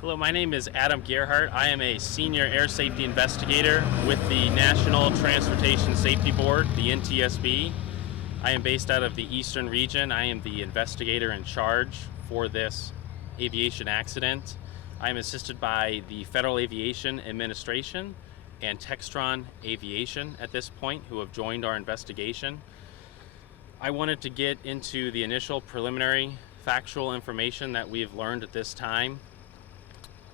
Hello, my name is Adam Gerhardt. I am a senior air safety investigator with the National Transportation Safety Board, the NTSB. I am based out of the Eastern region. I am the investigator in charge for this aviation accident. I am assisted by the Federal Aviation Administration and Textron Aviation at this point, who have joined our investigation. I wanted to get into the initial preliminary factual information that we've learned at this time.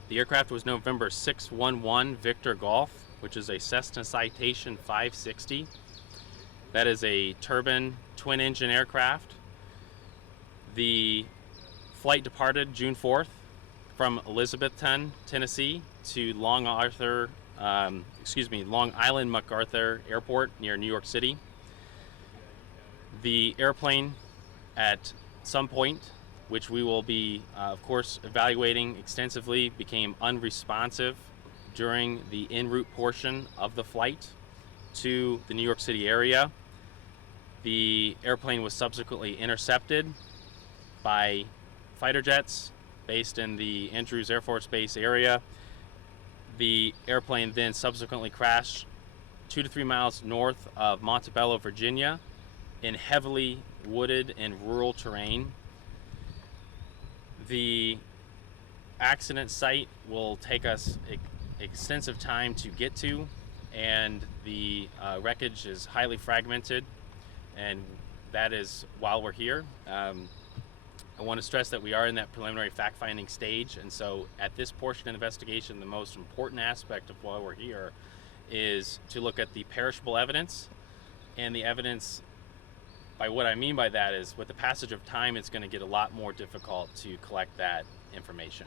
The aircraft was November 611 Victor Golf, which is a Cessna Citation 560. That is a turbine twin-engine aircraft. The flight departed June 4th from Elizabethton, Tennessee to Long Island MacArthur Airport near New York City. The airplane at some point, which we will be, of course, evaluating extensively, became unresponsive during the en route portion of the flight to the New York City area. The airplane was subsequently intercepted by fighter jets based in the Andrews Air Force Base area. The airplane then subsequently crashed 2 to 3 miles north of Montebello, Virginia, in heavily wooded and rural terrain. The accident site will take us extensive time to get to, and the wreckage is highly fragmented, and that is while we're here. I want to stress that we are in that preliminary fact-finding stage, and so at this portion of the investigation, the most important aspect of why we're here is to look at the perishable evidence. And the evidence, by what I mean by that, is with the passage of time, it's going to get a lot more difficult to collect that information.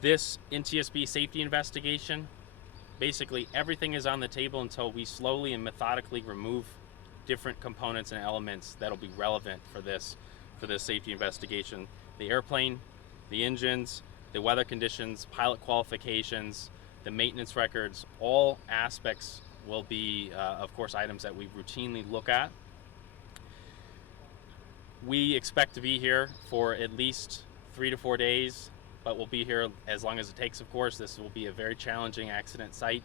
This NTSB safety investigation, basically everything is on the table until we slowly and methodically remove different components and elements that'll be relevant for this safety investigation. The airplane, the engines, the weather conditions, pilot qualifications, the maintenance records, all aspects will be, of course, items that we routinely look at. We expect to be here for at least 3 to 4 days, but we'll be here as long as it takes, of course. This will be a very challenging accident site.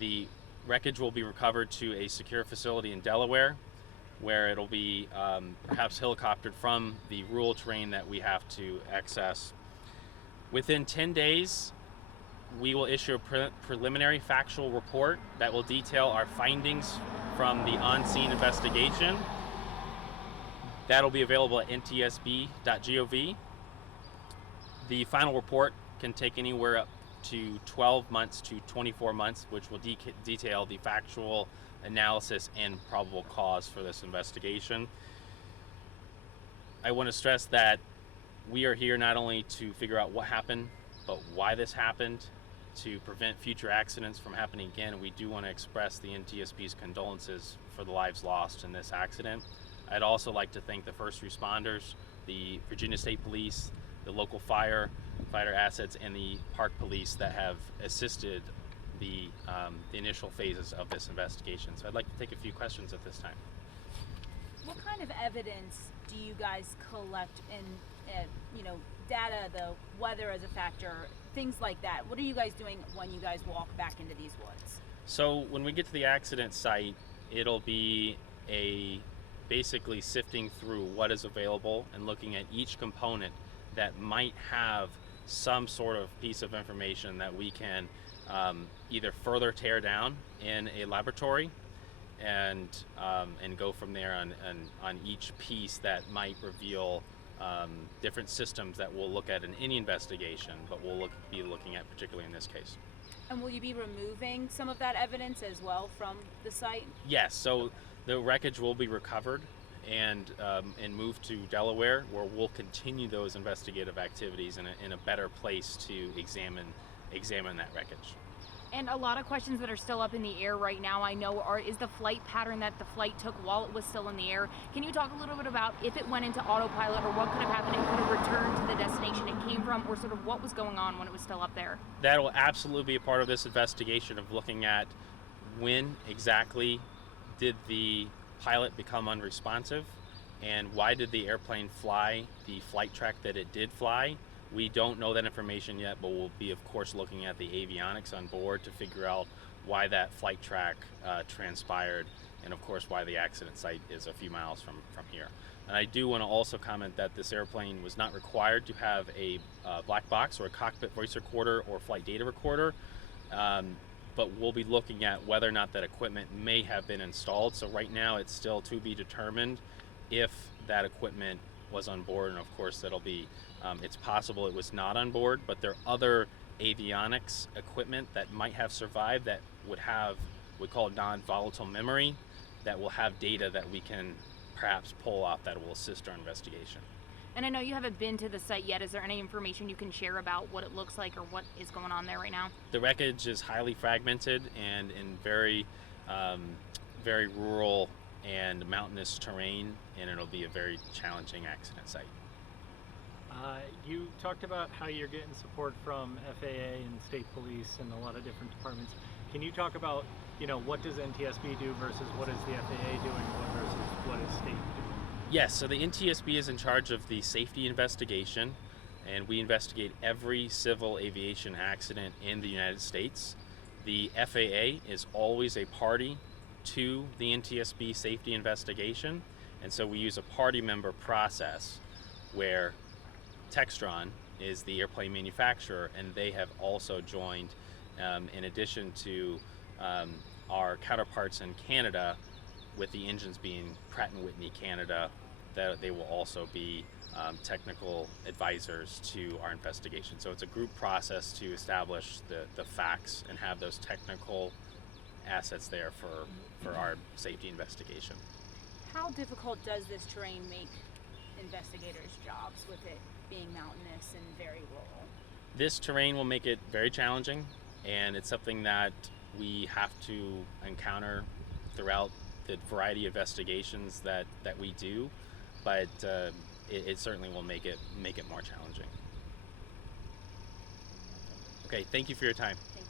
The wreckage will be recovered to a secure facility in Delaware, where it'll be perhaps helicoptered from the rural terrain that we have to access. Within 10 days, we will issue a preliminary factual report that will detail our findings from the on-scene investigation. That'll be available at ntsb.gov. The final report can take anywhere up to 12 months to 24 months, which will detail the factual analysis and probable cause for this investigation. I want to stress that we are here not only to figure out what happened, but why this happened, to prevent future accidents from happening again. We do want to express the NTSB's condolences for the lives lost in this accident. I'd also like to thank the first responders, the Virginia State Police, the local fighter assets, and the park police that have assisted the initial phases of this investigation. So I'd like to take a few questions at this time. What kind of evidence do you guys collect in, data, the weather as a factor, things like that? What are you guys doing when you guys walk back into these woods? So when we get to the accident site, it'll be basically sifting through what is available and looking at each component that might have some sort of piece of information that we can either further tear down in a laboratory and go from there on each piece that might reveal different systems that we'll look at in any investigation, but we'll be looking at particularly in this case. And will you be removing some of that evidence as well from the site? Yes, so the wreckage will be recovered and moved to Delaware, where we'll continue those investigative activities in a better place to examine that wreckage. And a lot of questions that are still up in the air right now, I know, is the flight pattern that the flight took while it was still in the air. Can you talk a little bit about if it went into autopilot, or what could have happened? It could have returned to the destination it came from, or sort of what was going on when it was still up there? That will absolutely be a part of this investigation, of looking at when exactly did the pilot become unresponsive, and why did the airplane fly the flight track that it did fly We don't know that information yet, but we'll be, of course, looking at the avionics on board to figure out why that flight track transpired, and of course why the accident site is a few miles from here. And I do want to also comment that this airplane was not required to have a black box or a cockpit voice recorder or flight data recorder, but we'll be looking at whether or not that equipment may have been installed. So right now it's still to be determined if that equipment was on board, and of course that'll be, it's possible it was not on board, but there are other avionics equipment that might have survived that would have, we call non-volatile memory, that will have data that we can perhaps pull off that will assist our investigation. And I know you haven't been to the site yet. Is there any information you can share about what it looks like or what is going on there right now? The wreckage is highly fragmented and in very, very rural and mountainous terrain, and it'll be a very challenging accident site. You talked about how you're getting support from FAA and state police and a lot of different departments. Can you talk about, what does NTSB do versus what is the FAA doing versus what is state doing? Yes, so the NTSB is in charge of the safety investigation, and we investigate every civil aviation accident in the United States. The FAA is always a party to the NTSB safety investigation, and so we use a party member process where Textron is the airplane manufacturer, and they have also joined, in addition to our counterparts in Canada, with the engines being Pratt & Whitney Canada, that they will also be technical advisors to our investigation. So it's a group process to establish the facts and have those technical assets there for our safety investigation. How difficult does this terrain make investigators' jobs with it being mountainous and very rural? This terrain will make it very challenging, and it's something that we have to encounter throughout the variety of investigations that we do, but it certainly will make it more challenging. Okay, thank you for your time. Thank you.